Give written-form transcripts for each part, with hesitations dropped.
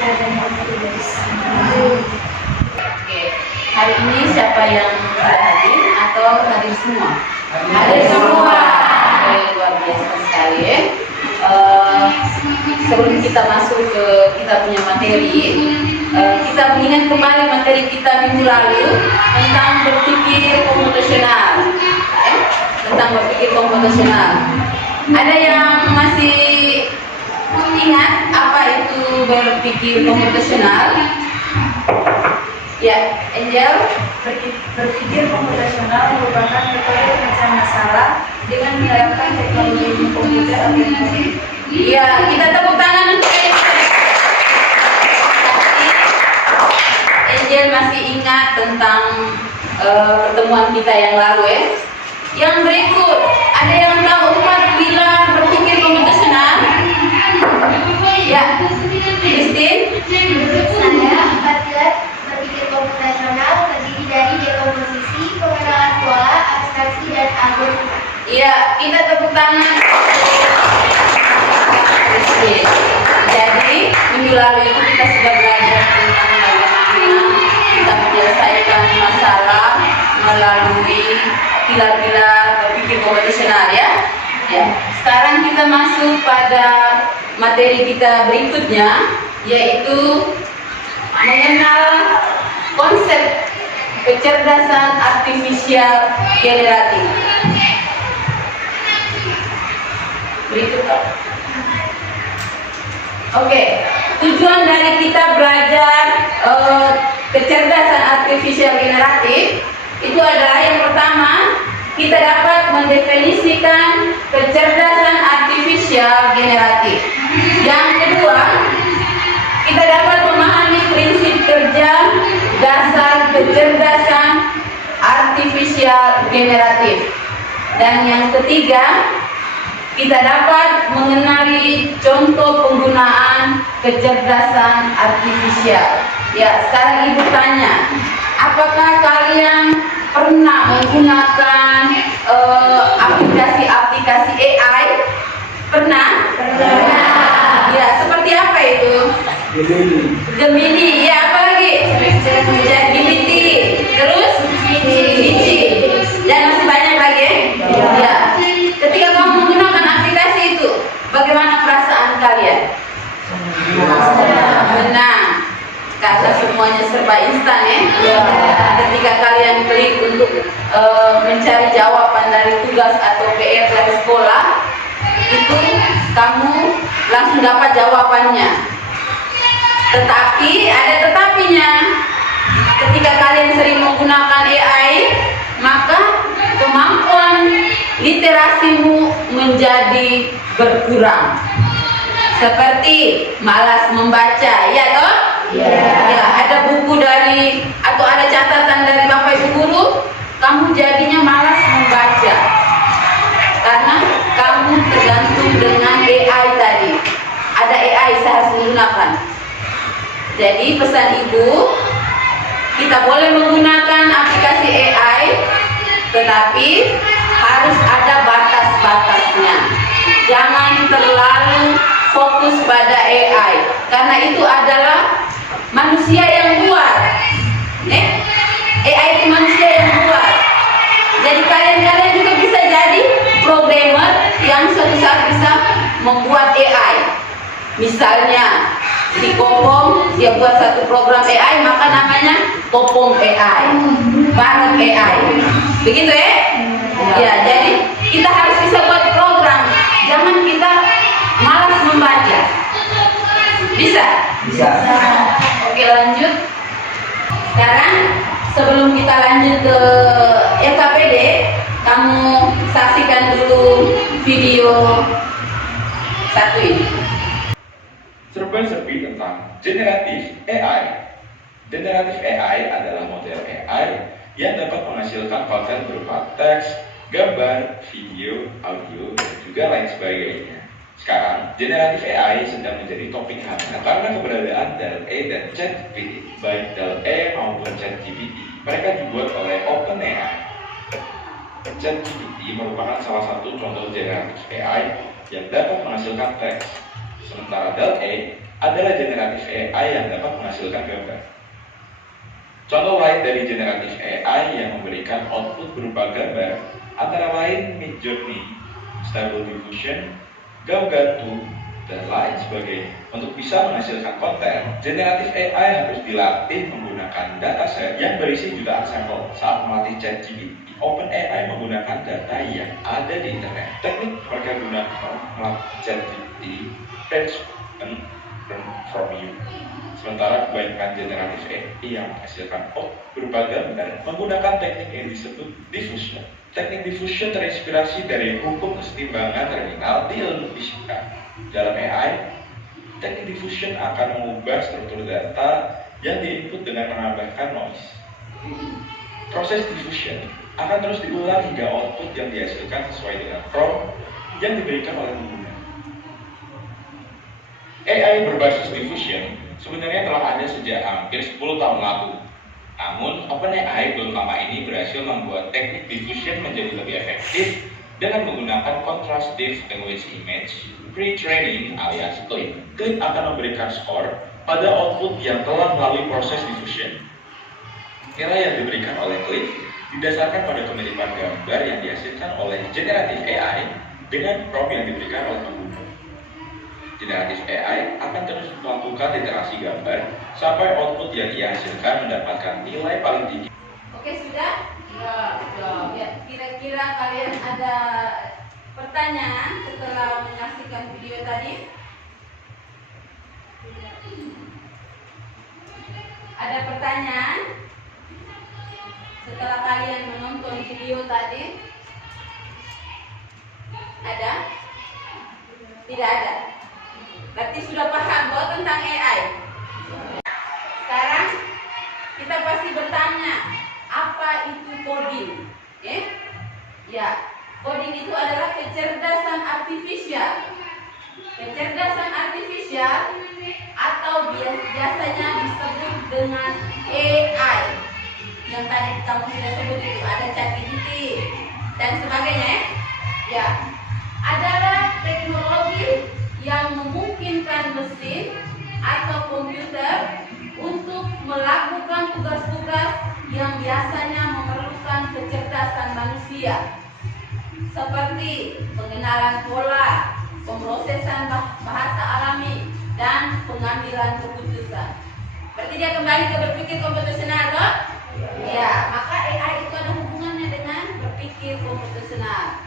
Oke, hari ini siapa yang hadir atau hadir semua? Hadir semua. Oke, luar biasa sekali ya. Sebelum kita masuk ke kita punya materi, kita mengingat kembali materi kita minggu lalu tentang berpikir komputasional. Tentang berpikir komputasional. Ada yang masih ingat apa itu berpikir komputasional? Ya, Angel. Berpikir komputasional merupakan metode pemecahan masalah dengan menerapkan teknologi komputer aplikasi. Iya, kita tepuk tangan untuk Angel masih ingat tentang pertemuan kita yang lalu ya. Yang berikut, ada yang tahu empat pilar berpikir komputasional? Ya, Christine. Saya empat pilar berpikir komputasional terdiri dari dekomposisi, pengenalan pola, abstraksi, dan algoritma. Iya, kita tepuk tangan. Christine. Jadi, minggu lalu itu kita sudah belajar tentang bagaimana kita menyelesaikan masalah melalui pilar-pilar berpikir komputasional ya. Ya. Sekarang kita masuk pada materi kita berikutnya, yaitu mengenal konsep kecerdasan artifisial generatif. Berikut. Oke, tujuan dari kita belajar kecerdasan artifisial generatif itu adalah yang pertama, kita dapat mendefinisikan kecerdasan artifisial generatif. Yang kedua, kita dapat memahami prinsip kerja dasar kecerdasan artifisial generatif. Dan yang ketiga, kita dapat mengenali contoh penggunaan kecerdasan artifisial. Ya, sekarang Ibu tanya, apakah kalian pernah menggunakan aplikasi-aplikasi AI? Pernah? Pernah. Ya, seperti apa itu? Gemini. Ya, apa lagi? ChatGPT. Terus? Cici. Dan masih banyak lagi ya? Ya. Ketika kamu menggunakan aplikasi itu, bagaimana perasaan kalian? Senang. Karena semuanya serba instan ya. Ketika kalian klik untuk mencari jawaban dari tugas atau PR dari sekolah, itu kamu langsung dapat jawabannya. Tetapi ada tetapinya. Ketika kalian sering menggunakan AI, maka kemampuan literasimu menjadi berkurang. Seperti malas membaca, ya toh? Ya, ada buku dari atau ada catatan dari Bapak Ibu guru, kamu jadinya malas membaca karena kamu tergantung dengan AI tadi. Ada AI saya harus menggunakan. Jadi pesan Ibu, kita boleh menggunakan aplikasi AI, tetapi harus ada batas-batasnya. Jangan terlalu fokus pada AI, karena itu adalah manusia yang buat. AI itu manusia yang buat. Jadi kalian juga bisa jadi programmer yang suatu saat bisa membuat AI. Misalnya si Kopong, dia buat satu program AI, maka namanya Kopong AI, Barat AI. Begitu ya? Ya, jadi kita harus bisa buat program. Jangan kita malas membaca. Bisa? Bisa. Oke, lanjut. Sekarang sebelum kita lanjut ke FKPD, kamu saksikan dulu video satu ini. Serba-serbi tentang generatif AI. Generatif AI adalah model AI yang dapat menghasilkan konten berupa teks, gambar, video, audio, dan juga lain sebagainya. Sekarang, generatif AI sedang menjadi topik hangat karena keberadaan DALL-E dan ChatGPT. Baik DALL-E maupun ChatGPT, mereka dibuat oleh OpenAI. ChatGPT merupakan salah satu contoh generatif AI yang dapat menghasilkan teks. Sementara DALL-E adalah generatif AI yang dapat menghasilkan gambar. Contoh lain dari generatif AI yang memberikan output berupa gambar antara lain Midjourney, Stable Diffusion, GAO-GATU, dan lain sebagainya. Untuk bisa menghasilkan konten, generatif AI harus dilatih menggunakan dataset yang berisi jutaan sampel. Saat melatih ChatGPT, OpenAI menggunakan data yang ada di internet. Teknik mereka gunakan melatih ChatGPT, fetch and learn from you. Sementara kebanyakan generatif AI yang menghasilkan output berupa gambar menggunakan teknik yang disebut diffusion. Teknik diffusion terinspirasi dari hukum kesetimbangan terminal di ilmu fisika. Dalam AI, teknik diffusion akan mengubah struktur data yang diinput dengan menambahkan noise. Proses diffusion akan terus diulang hingga output yang dihasilkan sesuai dengan prompt yang diberikan oleh pengguna. AI berbasis diffusion sebenarnya telah ada sejak hampir 10 tahun lalu. Namun, OpenAI belum lama ini berhasil membuat teknik diffusion menjadi lebih efektif dengan menggunakan Contrastive Language Image Pre-training alias CLIP. CLIP akan memberikan skor pada output yang telah melalui proses diffusion. Nilai yang diberikan oleh CLIP didasarkan pada kemiripan gambar yang dihasilkan oleh generatif AI dengan prompt yang diberikan oleh pengguna. Generatif AI akan terus melakukan iterasi gambar sampai output yang dihasilkan mendapatkan nilai paling tinggi. Oke, sudah? Ya, kira-kira kalian ada pertanyaan setelah menyaksikan video tadi? Ada pertanyaan setelah kalian menonton video tadi? Ada? Tidak ada. Berarti sudah paham bahwa tentang AI. Sekarang kita pasti bertanya, apa itu coding? Ya, coding itu adalah kecerdasan artifisial. Kecerdasan artifisial atau biasanya disebut dengan AI. Yang tadi kamu sudah sebut itu ada ChatGPT dan sebagainya. Ya, adalah teknologi yang memungkinkan mesin atau komputer untuk melakukan tugas-tugas yang biasanya memerlukan kecerdasan manusia, seperti pengenalan pola, pemrosesan bahasa alami, dan pengambilan keputusan. Berarti dia kembali ke berpikir komputasional, toh? Ya, maka AI itu ada hubungannya dengan berpikir komputasional.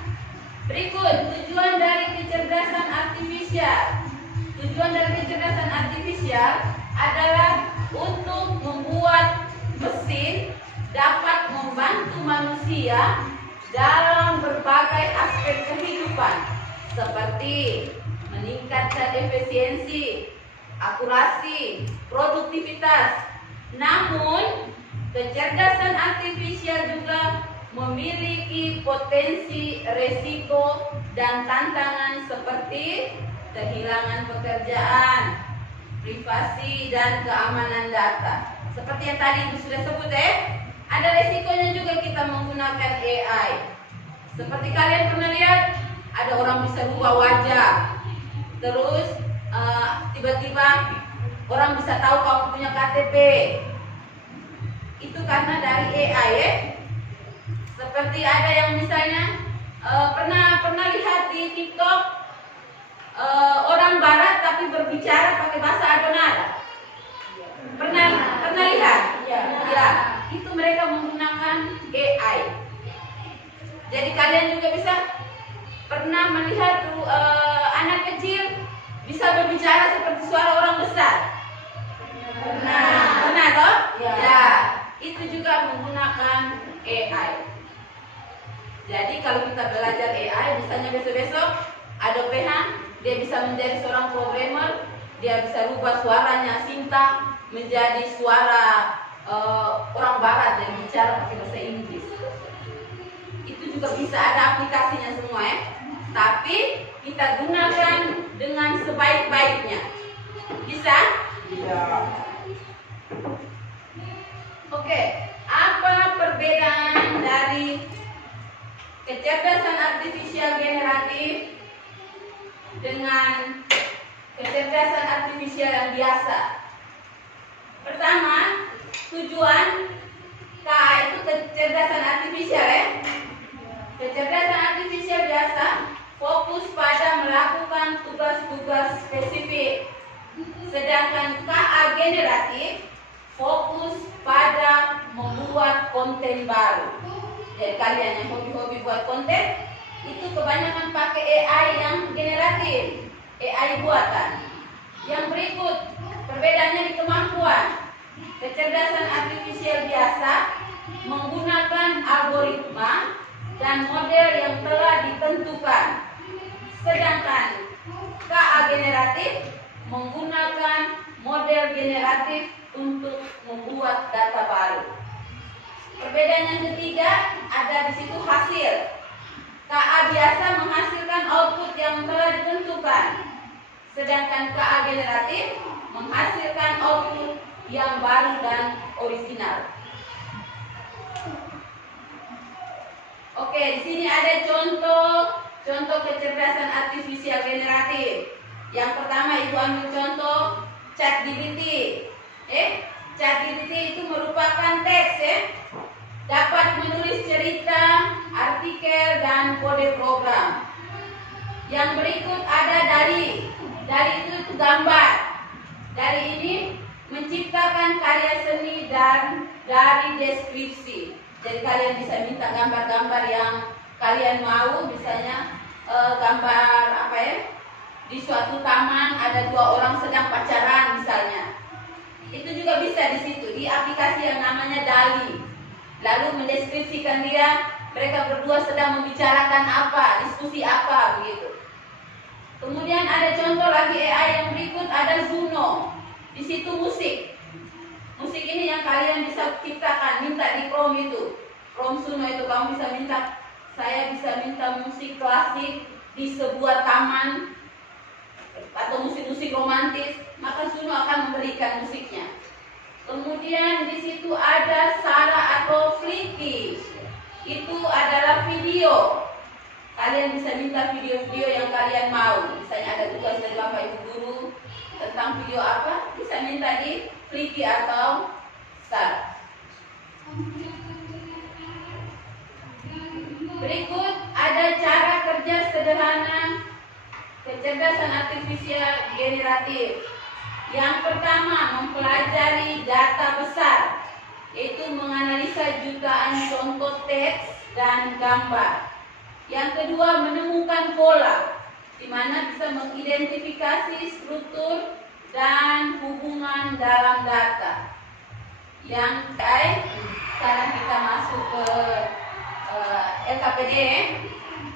Berikut tujuan dari kecerdasan artifisial. Tujuan dari kecerdasan artifisial adalah untuk membuat mesin dapat membantu manusia dalam berbagai aspek kehidupan, seperti meningkatkan efisiensi, akurasi, produktivitas. Namun, kecerdasan artifisial juga memiliki potensi resiko dan tantangan seperti kehilangan pekerjaan, privasi, dan keamanan data. Seperti yang tadi Ibu sudah sebut, ada resikonya juga kita menggunakan AI. Seperti kalian pernah lihat, ada orang bisa rubah wajah, terus tiba-tiba orang bisa tahu kamu punya KTP. Itu karena dari AI, Seperti ada yang misalnya pernah lihat di TikTok orang Barat tapi berbicara pakai bahasa Adonara. Pernah lihat? Ya, itu mereka menggunakan AI. Jadi kalian juga bisa pernah melihat anak kecil bisa berbicara seperti suara orang besar. Pernah toh? Ya, itu juga menggunakan AI. Jadi kalau kita belajar AI, misalnya besok-besok ada PH, dia bisa menjadi seorang programmer, dia bisa rubah suaranya Sinta menjadi suara orang Barat yang bicara pakai bahasa Inggris. Itu juga bisa, ada aplikasinya semua ya. Tapi kita gunakan dengan sebaik-baiknya. Bisa? Bisa. Oke, apa perbedaan dari kecerdasan artifisial generatif dengan kecerdasan artifisial yang biasa. Pertama, tujuan KA itu kecerdasan artifisial ya. Kecerdasan artifisial biasa fokus pada melakukan tugas-tugas spesifik. Sedangkan KA generatif fokus pada membuat konten baru. Jadi kalian yang hobi-hobi buat konten itu kebanyakan pakai AI yang generatif, AI buatan. Yang berikut perbedaannya di kemampuan. Kecerdasan artifisial biasa menggunakan algoritma dan model yang telah ditentukan. Sedangkan KA generatif menggunakan model generatif untuk membuat data baru. Perbedaan yang ketiga ada di situ hasil. KA biasa menghasilkan output yang telah ditentukan. Sedangkan KA generatif menghasilkan output yang baru dan original. Oke, di sini ada contoh kecerdasan artifisial generatif. Yang pertama Ibu ambil contoh ChatGPT. ChatGPT itu merupakan teks dapat menulis cerita, artikel dan kode program. Yang berikut ada dari itu gambar. Dari ini menciptakan karya seni dan dari deskripsi. Jadi kalian bisa minta gambar-gambar yang kalian mau, misalnya gambar apa ya? Di suatu taman ada dua orang sedang pacaran misalnya. Itu juga bisa di situ di aplikasi yang namanya DALL-E. Lalu mendeskripsikan mereka berdua sedang membicarakan apa, diskusi apa begitu. Kemudian ada contoh lagi AI yang berikut, ada Zuno. Di situ musik. Musik ini yang kalian bisa ciptakan, minta di Chrome itu. Chrome Zuno itu kamu bisa minta, saya bisa minta musik klasik di sebuah taman atau musik-musik romantis, maka Zuno akan memberikan musiknya. Kemudian di situ ada Sara atau Flicky. Itu adalah video. Kalian bisa minta video-video yang kalian mau. Misalnya ada tugas dari Bapak Ibu guru tentang video apa, bisa minta di Flicky atau Sara. Berikut ada cara kerja sederhana kecerdasan artifisial generatif. Yang pertama, mempelajari data besar, yaitu menganalisa jutaan contoh teks dan gambar. Yang kedua, menemukan pola, di mana bisa mengidentifikasi struktur dan hubungan dalam data. Yang sekarang kita masuk ke LKPD.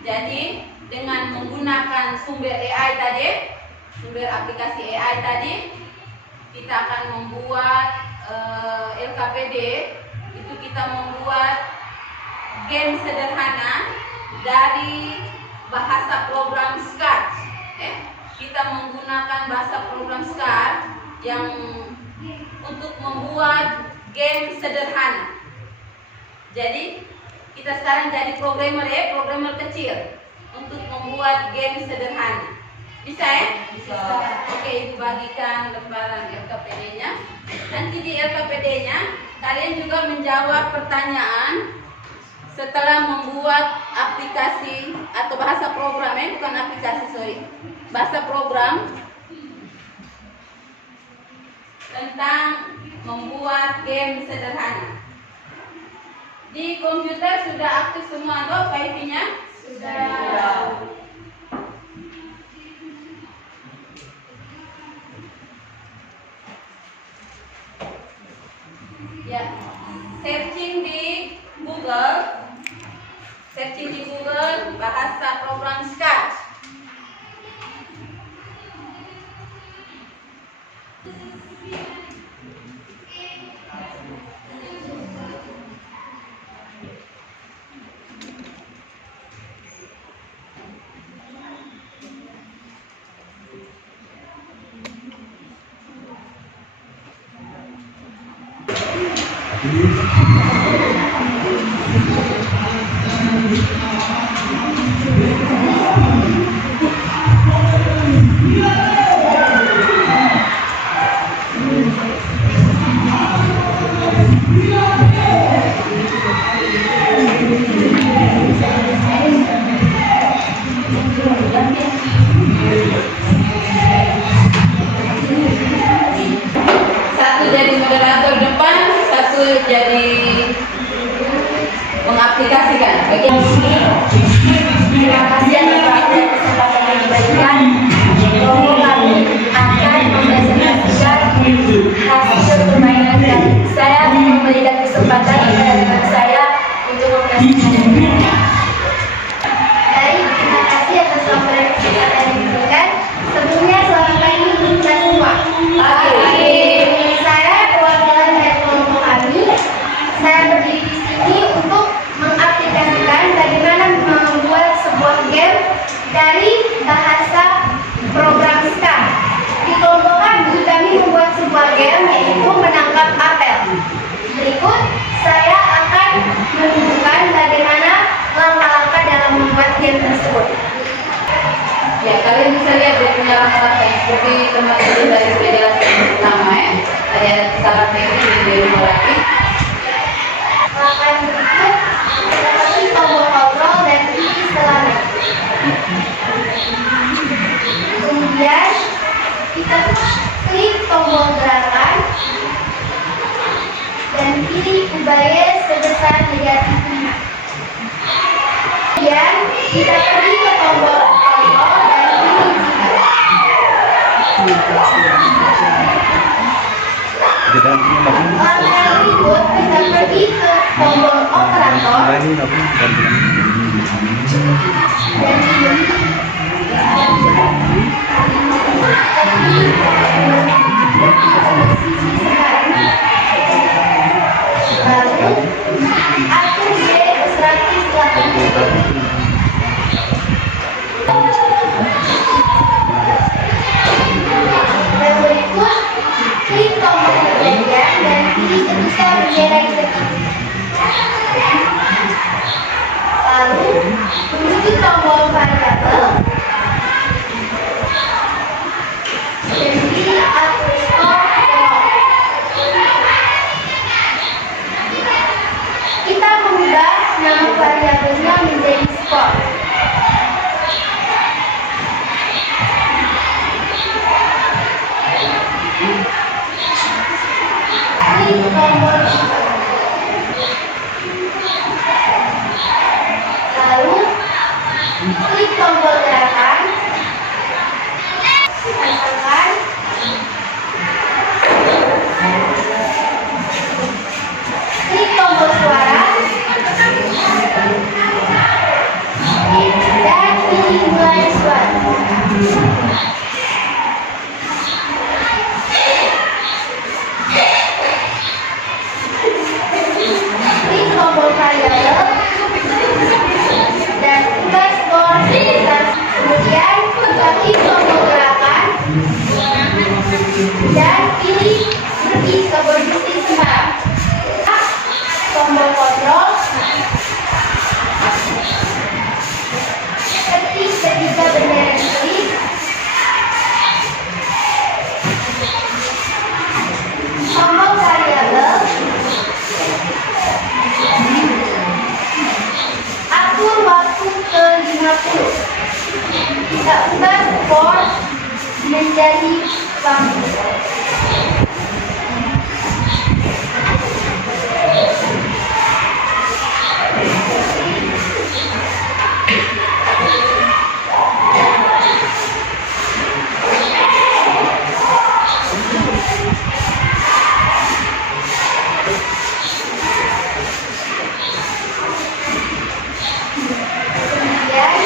Jadi dengan menggunakan sumber AI tadi, sumber aplikasi AI tadi, kita akan membuat LKPD. Itu kita membuat game sederhana dari bahasa program Scratch. Kita menggunakan bahasa program Scratch yang untuk membuat game sederhana. Jadi kita sekarang jadi programmer kecil untuk membuat game sederhana. Bisa ya? Bisa. Oke, Ibu bagikan lembaran LKPD-nya. Nanti di LKPD-nya kalian juga menjawab pertanyaan setelah membuat aplikasi atau bahasa program, bukan aplikasi, sorry. Bahasa program tentang membuat game sederhana. Di komputer sudah aktif semua loh Wi-Fi-nya? Sudah. Ya, searching di Google bahasa program Scratch. Terima kasih atas waktu dan kesempatan yang diberikan. Bahwa kami akan mempresentasikan hasil permainan kami. Saya memberikan kesempatan kepada teman saya untuk mempresentasikan. Baik, terima kasih atas waktu dan kesempatan yang diberikan. Sebelumnya selamat pagi untuk kita semua. Saya perwakilan dari kelompok kami. Saya berdiri di sini untuk mengaplikasikan bagaimana membuat sebuah game dari bahasa program SCAR. Di kelompok kami membuat sebuah game yaitu menangkap apel. Berikut saya akan menunjukkan bagaimana langkah-langkah dalam membuat game tersebut. Ya, kalian bisa lihat dia punya langkah-langkah seperti teman-teman dari sudah jelaskan pertama ya. Tadi ada kesalahan teknis di rumah lagi. Langkah yang berikut seperti tombol kontrol dan pilih selama. Kemudian kita klik tombol gerakan dan pilih ubaya sebesar negatif 5. Kemudian kita pergi ke tombol kontrol dan pilih zero. Langkah yang berikut kita pergi ke tombol operator dan pilih lalu atur G 180. Dan berikut klik tombol perbedaan dan pilih ketika bendera diketik. Lalu menuju tombol variabel dan pilih atur skor belok. Kita mengubah nama variabelnya menjadi skor. Klik tombol lalu klik tombol gerakan, pasangkan, klik tombol suara, dan pilih mulai suara. Klik tombol variabel dan ubah skor sebesar. Kemudian kita klik tombol gerakan dan pilih pergi ke posisi sekarang. Tombol kontrol, ketik ketika bendera diklik, tombol variabel, atur waktu ke 50. Kita ubah skor menjadi waktu. Kemudian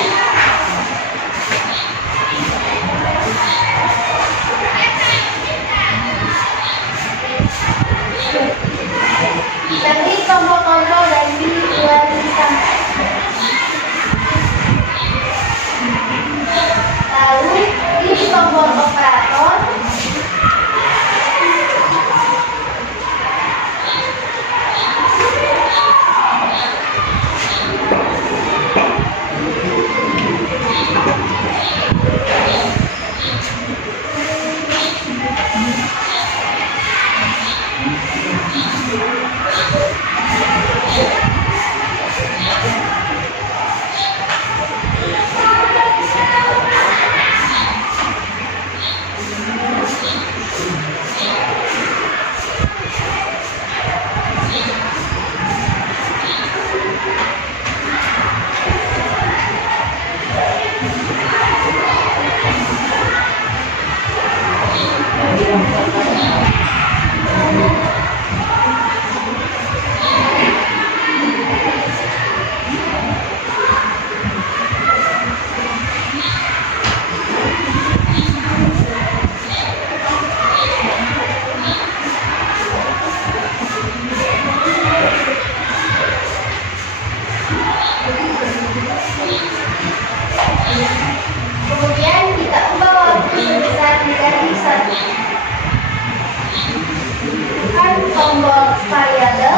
variabel.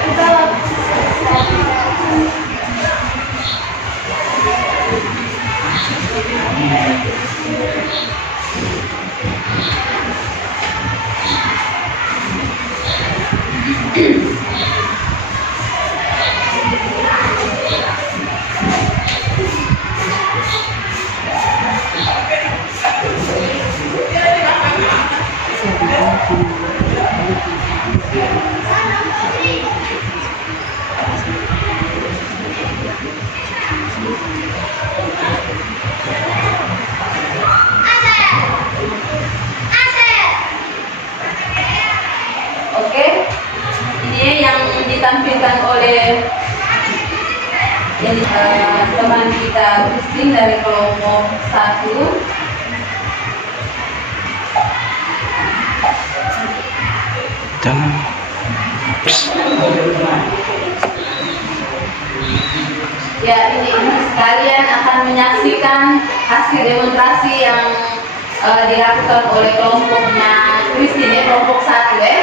Kita Oke, ini yang ditampilkan oleh teman kita Christine dari kelompok 1. Ya, ini kalian akan menyaksikan hasil demonstrasi yang dilakukan oleh kelompoknya Christine, kelompok 1 ya.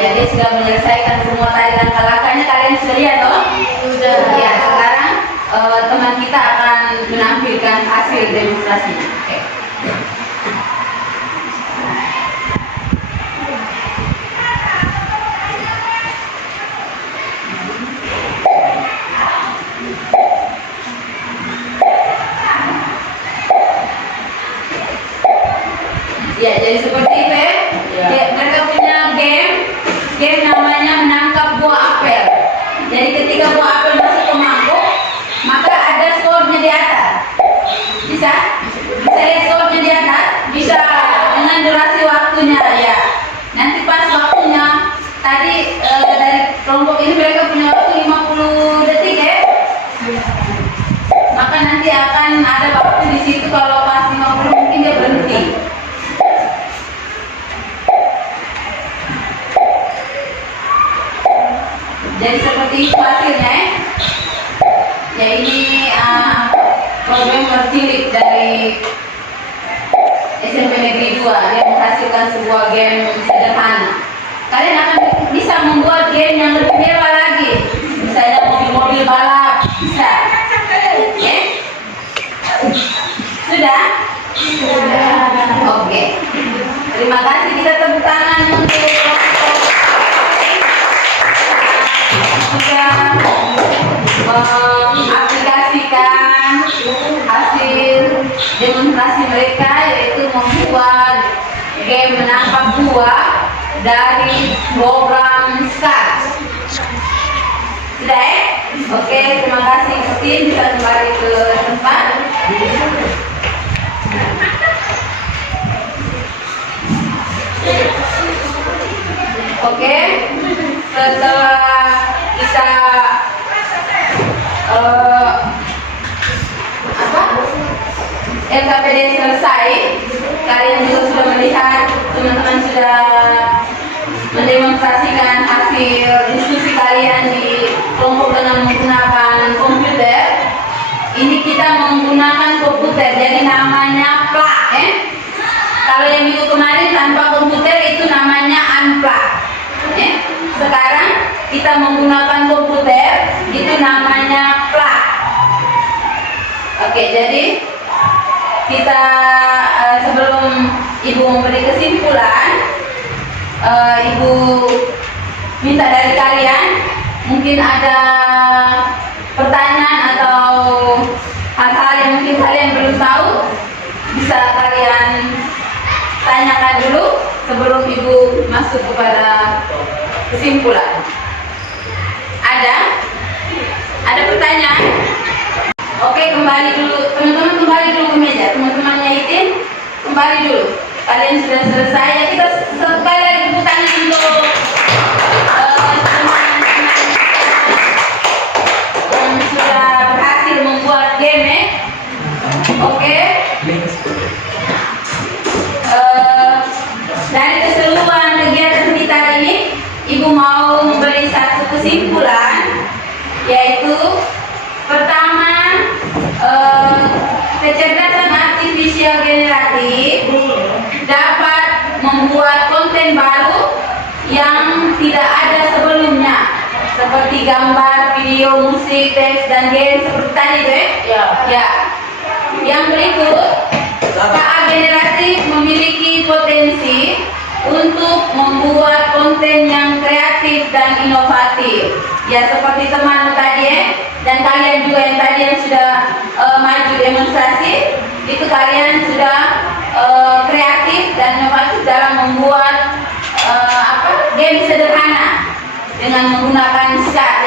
Ya, dia sudah menyelesaikan semua tadi langkah-langkahnya, kalian sudah lihat toh? Sudah. Ya, sekarang teman kita akan menampilkan hasil demonstrasinya. Oke. Ya, jadi seperti itu ya. Mereka punya game namanya menangkap buah apel. Jadi ketika buah apel masuk ke mangkuk, maka ada skornya di atas. Bisa lihat skornya di atas? Bisa dengan durasi waktunya ya. Nanti pas waktunya tadi dari kelompok ini mereka punya waktu 50 detik ya. Maka nanti akan ada waktu di situ, kalau pas 50 mungkin dia berhenti. Jadi seperti itu hasilnya ya. Ini program tercilik dari SMP Negeri 2. Dia menghasilkan sebuah game sederhana. Kalian akan bisa membuat game yang lebih mewah lagi, misalnya mobil-mobil balap, bisa ya? Sudah? Oke. Terima kasih, kita tepuk tangan untuk sudah mengaplikasikan hasil demonstrasi mereka, yaitu membuat game menangkap buah dari program SCARS. Sudah ya? Oke, terima kasih. Mungkin bisa kembali ke tempat. Oke, setelah kita LKPD selesai, kalian juga sudah melihat, teman-teman sudah mendemonstrasikan hasil diskusi kalian di kelompok dengan menggunakan komputer. Ini kita menggunakan komputer, jadi namanya plug ya. Kalau yang minggu kemarin tanpa komputer itu namanya unplug ya. Sekarang kita menggunakan komputer, itu namanya plug. Oke, jadi kita sebelum Ibu memberi kesimpulan, Ibu minta dari kalian, mungkin ada pertanyaan atau hal-hal yang mungkin kalian belum tahu, bisa kalian tanyakan dulu sebelum Ibu masuk kepada kesimpulan. Ada pertanyaan? Oke, kembali dulu teman-teman, kembali dulu ke meja. Teman-temannya Itin, kembali dulu. Kalian sudah selesai ya, kita sekali lagi tepuk tangan untuk teman-teman yang sudah berhasil membuat game ya. Oke. Dari keseluruhan kegiatan kita ini, Ibu mau memberi satu kesimpulan, yaitu pertama, kecerdasan artifisial generatif dapat membuat konten baru seperti gambar, video, musik, teks, dan game seperti tadi itu ya. Ya. Yang berikut, KA generatif memiliki potensi untuk membuat konten yang kreatif dan inovatif. Ya seperti teman tadi dan kalian juga yang tadi yang sudah maju demonstrasi, itu kalian sudah kreatif dan inovatif dalam membuat game sederhana dengan menggunakan chat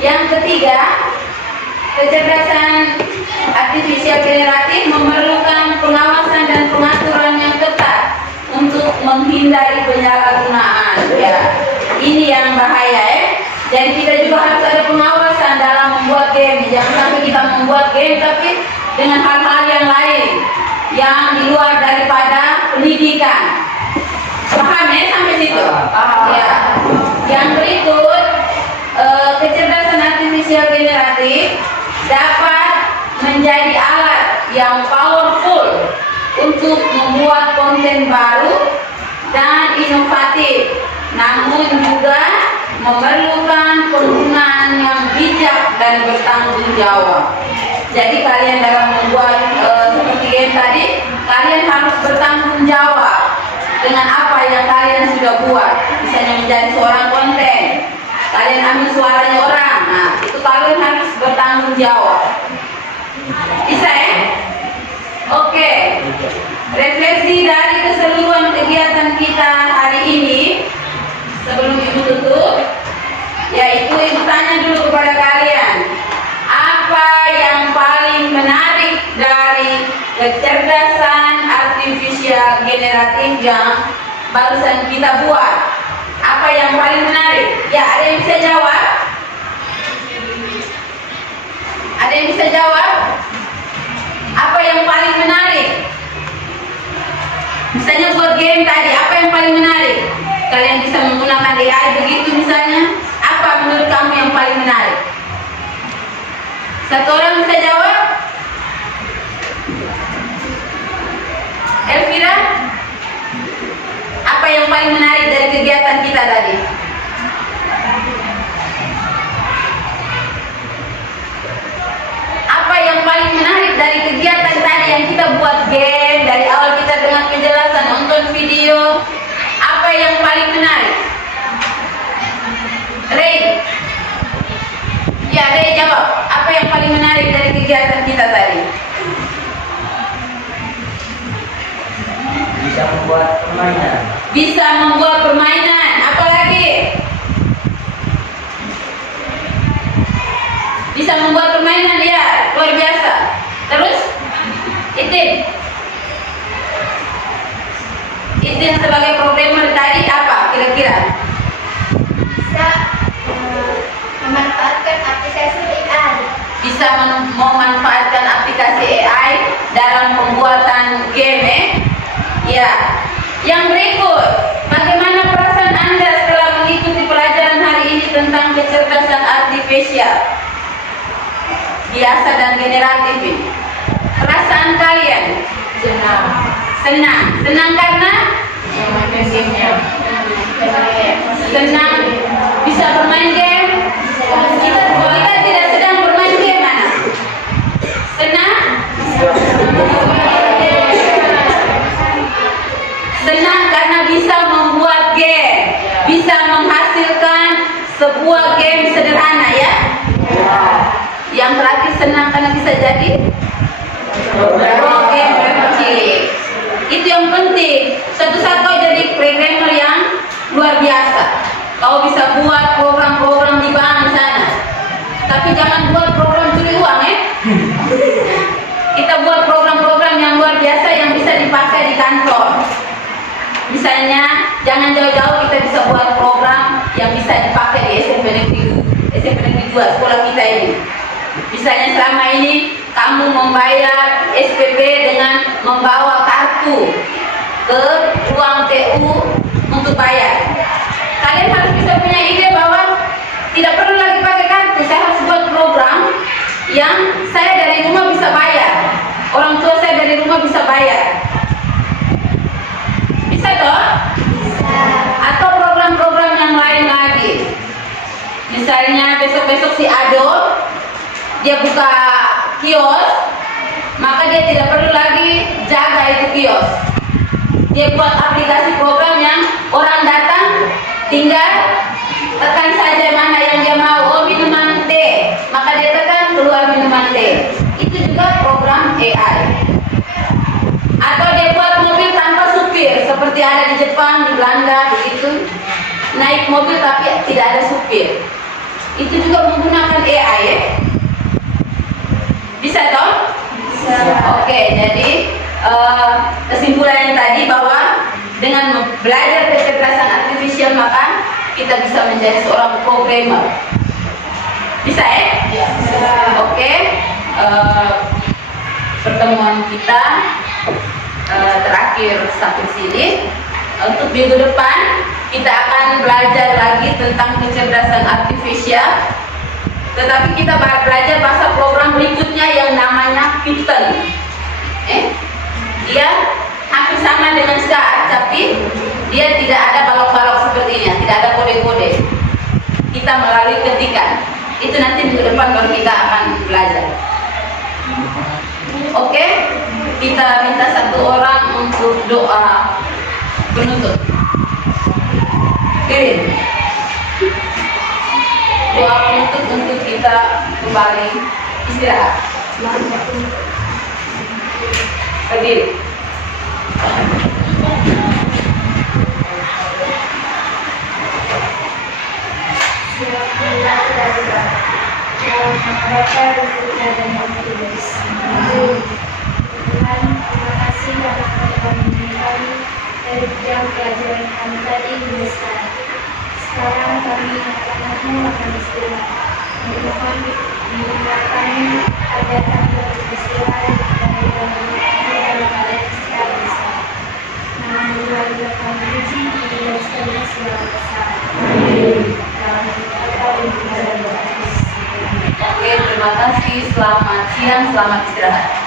Yang ketiga, kecerdasan artifisial generatif memerlukan pengawasan dan pengaturan yang ketat untuk menghindari penyalahgunaan. Ya, ini yang bahaya Jadi kita juga harus ada pengawasan dalam membuat game. Jangan sampai kita membuat game tapi dengan hal-hal yang lain yang di luar daripada pendidikan. Paham ya sampai situ? Ya. Yang berikut, kecerdasan artifisial generatif dapat menjadi alat yang powerful untuk membuat konten baru dan inovatif, namun juga memerlukan penggunaan yang bijak dan bertanggung jawab. Jadi kalian dalam membuat seperti yang tadi, kalian harus bertanggung jawab dengan apa yang kalian sudah buat. Misalnya menjadi seorang konten, kalian ambil suaranya orang, nah itu kalian harus bertanggung jawab. Bisa ya? Oke. Refleksi dari keseluruhan kegiatan kita hari ini sebelum ibu tutup, yaitu ibu tanya dulu kepada kalian, apa yang paling menarik dari kecerdasan artifisial generatif yang barusan kita buat? Apa yang paling menarik? Ya, ada yang bisa jawab? Ada yang bisa jawab? Apa yang paling menarik? Misalnya buat game tadi, apa yang paling menarik? Kalian bisa menggunakan AI begitu misalnya. Apa menurut kamu yang paling menarik? Satu orang bisa jawab? Elvira? Apa yang paling menarik dari kegiatan kita tadi? Apa yang paling menarik dari kegiatan tadi yang kita buat game, dari awal kita dengan penjelasan, nonton video, apa yang paling menarik? Ray? Ya, Ray jawab. Apa yang paling menarik dari kegiatan kita tadi? Bisa membuat permainan. Bisa membuat permainan. Apa lagi? Bisa membuat permainan, ya, luar biasa. Terus, Itin sebagai programmer tadi apa kira-kira? Bisa memanfaatkan aplikasi AI. Bisa memanfaatkan aplikasi AI dalam pembuatan game, ya. Yang berikut, bagaimana perasaan Anda setelah mengikuti pelajaran hari ini tentang kecerdasan artifisial biasa dan generatif ini? Perasaan kalian? Senang karena senang bisa bermain game. Kita tidak sedang bermain game, anak. Senang karena bisa membuat game, bisa menghasilkan sebuah game sederhana, ya. Yang terakhir senang karena bisa jadi programmer kecil. Itu yang penting. Suatu saat kau jadi programmer yang luar biasa. Kau bisa buat program-program di bank sana. Tapi jangan buat program curi uang, Kita buat program-program yang luar biasa yang bisa dipakai di kantor. Misalnya, jangan jauh-jauh kita bisa buat program yang bisa dipakai di SMP Negeri 2 sekolah kita ini. Misalnya selama ini kamu membayar SPP dengan membawa kartu ke ruang TU untuk bayar. Kalian harus bisa punya ide bahwa tidak perlu lagi pakai kartu. Saya harus buat program yang saya dari rumah bisa bayar. Orang tua saya dari rumah bisa bayar. Bisa toh? Atau program-program yang lain lagi. Misalnya Misalnya besok-besok si Ado dia buka kios, maka dia tidak perlu lagi jaga itu kios. Dia buat aplikasi program yang orang datang tinggal tekan saja mana yang dia mau. Oh, minuman teh, maka dia tekan keluar minuman teh. Itu juga program AI. Atau dia buat mobil tanpa supir, seperti ada di Jepang, di Belanda, begitu. Naik mobil tapi tidak ada supir. Itu juga menggunakan AI ya. Bisa toh? Bisa. Oke, jadi kesimpulannya tadi bahwa dengan belajar kecerdasan artifisial maka kita bisa menjadi seorang programmer. Bisa ya? Bisa. Oke. Pertemuan kita terakhir sampai sini. Untuk minggu depan kita akan belajar lagi tentang kecerdasan artifisial. Tetapi kita belajar bahasa program berikutnya yang namanya Python. Dia hampir sama dengan C, tapi dia tidak ada balok-balok sepertinya, tidak ada kode-kode. Kita melalui ketikan. Itu nanti minggu depan baru kita akan belajar. Oke, kita minta satu orang untuk doa penutup. Kirim doa penutup untuk kita kembali istirahat. Berdiri. Tuhan, terima kasih karena Kau membimbing kami dari jam pelajaran kami tadi hingga sekarang. Sekarang kami anak-anakmu akan istirahat. Mohon bimbinglah kami agar kami dapat beristirahat dari gangguan dalam keadaan istirahat bersama. Nama Tuhan kami puji dan segala segala besar. Dalam kata dan juga dalam Oke, terima kasih. Selamat siang, selamat istirahat.